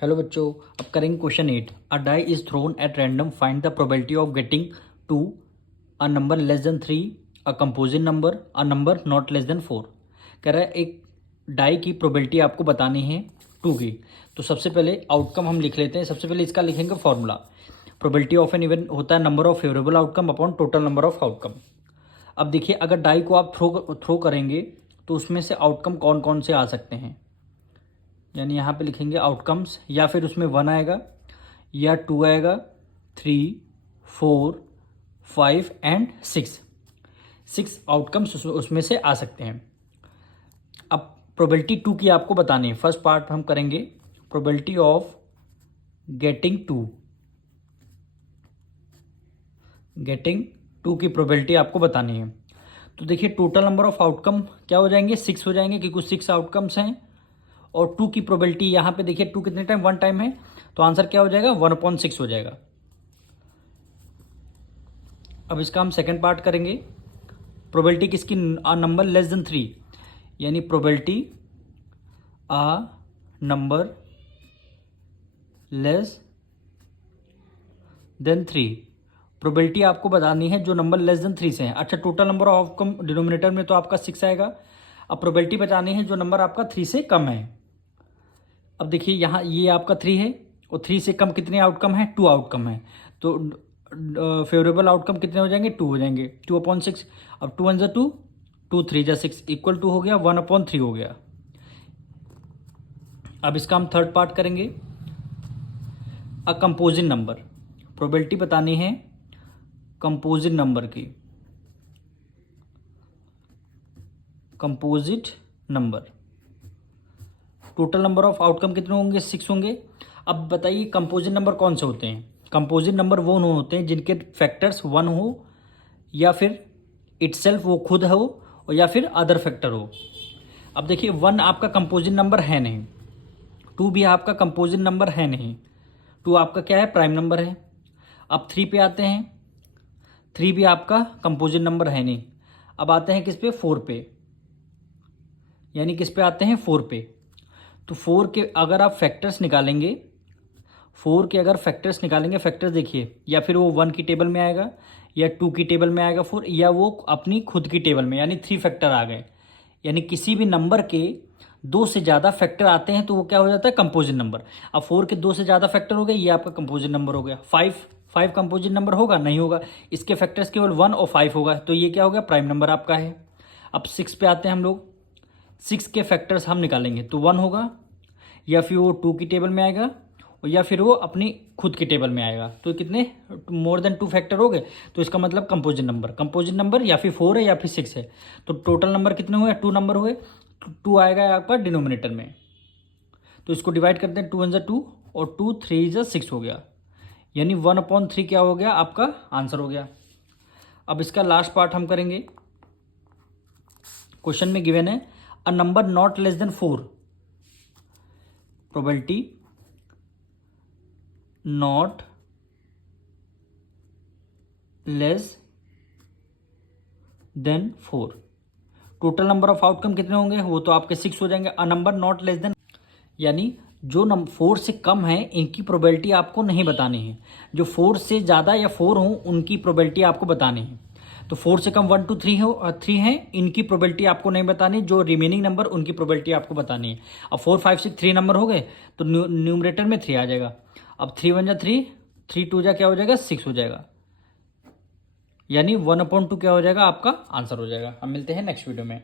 Hello बच्चों, अब करेंगे question 8। A die is thrown at random, find the probability of getting to a number less than 3, a composite number, a number not less than 4। कह रहा है एक die की probability आपको बतानी है 2 की। तो सबसे पहले आउटकम हम लिख लेते हैं। सबसे पहले इसका लिखेंगे formula. Probability of an event होता है number of favourable outcome upon total number of outcome. अब देखिए, अगर डाई को आप थ्रो करेंगे तो उसमें से आउटकम कौन कौन से आ सकते हैं। यानी यहाँ पे लिखेंगे आउटकम्स, या फिर उसमें 1 आएगा या 2 आएगा, 3, 4, 5 एंड 6 आउटकम्स उसमें से आ सकते हैं। अब प्रोबेबिलिटी 2 की आपको बतानी है। फर्स्ट पार्ट हम करेंगे प्रोबेबिलिटी ऑफ गेटिंग 2 की प्रोबेबिलिटी आपको बतानी है। तो देखिए, टोटल नंबर ऑफ आउटकम क्या हो जाएंगे, 6 हो जाएंगे, क्योंकि 6 आउटकम्स हैं। और 2 की प्रोबेबिलिटी यहाँ पे देखिए 2 कितने टाइम, 1 टाइम है, तो आंसर क्या हो जाएगा, 1/6 हो जाएगा। अब इसका हम सेकंड पार्ट करेंगे। प्रोबेबिलिटी किसकी, अ नंबर लेस देन 3, यानी प्रोबेबिलिटी अ नंबर लेस देन 3। प्रोबेबिलिटी आपको बतानी है जो नंबर लेस देन 3 से है। अच्छा, total number of outcome denominator में तो आपका 6 आएगा। अब प्रोबेबिलिटी बतानी है जो नंबर आपका 3 से कम है। अब देखिए, यहाँ ये आपका 3 है और 3 से कम कितने आउटकम है, 2 आउटकम है। तो फेवरेबल आउटकम कितने हो जाएंगे, 2 हो जाएंगे, 2/6। अब 2 1 2, 2 3 6 इक्वल टू हो गया 1/3 हो गया। अब इसका हम थर्ड पार्ट करेंगे। अ कंपोजिट नंबर, प्रोबेबिलिटी बतानी है कंपोजिट नंबर की। Composite number, total number of outcome कितने होंगे, 6 होंगे। अब बताइए कंपोजिट नंबर कौन से होते हैं। कंपोजिट नंबर वो होते हैं जिनके फैक्टर्स 1 हो, या फिर इटसेल्फ वो खुद हो, और या फिर अदर फैक्टर हो। अब देखिए, 1 आपका कंपोजिट नंबर है नहीं, 2 भी आपका कंपोजिट नंबर है नहीं, 2 आपका क्या है, प्राइम नंबर है। अब 3 पे आते हैं, 3 भी आपका कंपोजिट नंबर है नहीं। अब आते हैं किस पे, 4 पे, यानी किस पे आते हैं, 4 पे। तो 4 के अगर आप फैक्टर्स निकालेंगे, 4 के अगर फैक्टर्स निकालेंगे, फैक्टर्स देखिए, या फिर वो 1 की टेबल में आएगा, या 2 की टेबल में आएगा 4, या वो अपनी खुद की टेबल में, यानी 3 फैक्टर आ गए। यानी किसी भी नंबर के 2 से ज़्यादा फैक्टर आते हैं तो वो क्या हो जाता है, कंपोजिट नंबर। अब 4 के 2 से ज़्यादा फैक्टर हो गए, ये आपका कंपोजिट नंबर हो गया। 5 कंपोजिट नंबर होगा, नहीं होगा, इसके फैक्टर्स केवल 1 और 5 होगा, तो ये क्या हो गया, प्राइम नंबर आपका है। अब 6 पे आते हैं हम लोग, 6 के फैक्टर्स हम निकालेंगे तो 1 होगा, या फिर वो 2 की टेबल में आएगा, और या फिर वो अपनी खुद की टेबल में आएगा। तो कितने, मोर देन 2 फैक्टर हो गए, तो इसका मतलब कंपोजिट नंबर या फिर 4 है या फिर 6 है। तो टोटल नंबर कितने हुए, 2 नंबर हुए, 2 आएगा आपका डिनोमिनेटर में। तो इसको डिवाइड करते हैं, 2 1 2 और 2 3 6 हो गया, यानी 1/3 क्या हो गया, आपका आंसर हो गया। अब इसका लास्ट पार्ट हम करेंगे। क्वेश्चन में गिवन है अ number not less than 4, probability not less than 4। Total number of outcome कितने होंगे, वो तो आपके 6 हो जाएंगे। अ नंबर नॉट लेस देन, यानी जो 4 से कम है इनकी प्रोबेबिलिटी आपको नहीं बतानी है। जो 4 से ज़्यादा या 4 हो उनकी प्रोबेबिलिटी आपको बतानी है। तो 4 से कम 1 2 3 हो, 3 है, इनकी प्रोबेबिलिटी आपको नहीं बतानी। जो रिमेनिंग नंबर उनकी प्रोबेबिलिटी आपको बतानी है। अब 4 5 6 3 नंबर हो गए, तो न्यूमरेटर में 3 आ जाएगा। अब 3 1 3, 3 2 क्या हो जाएगा, 6 हो जाएगा, यानी 1/2 क्या हो जाएगा, आपका आंसर हो जाएगा। हम मिलते हैं नेक्स्ट वीडियो में।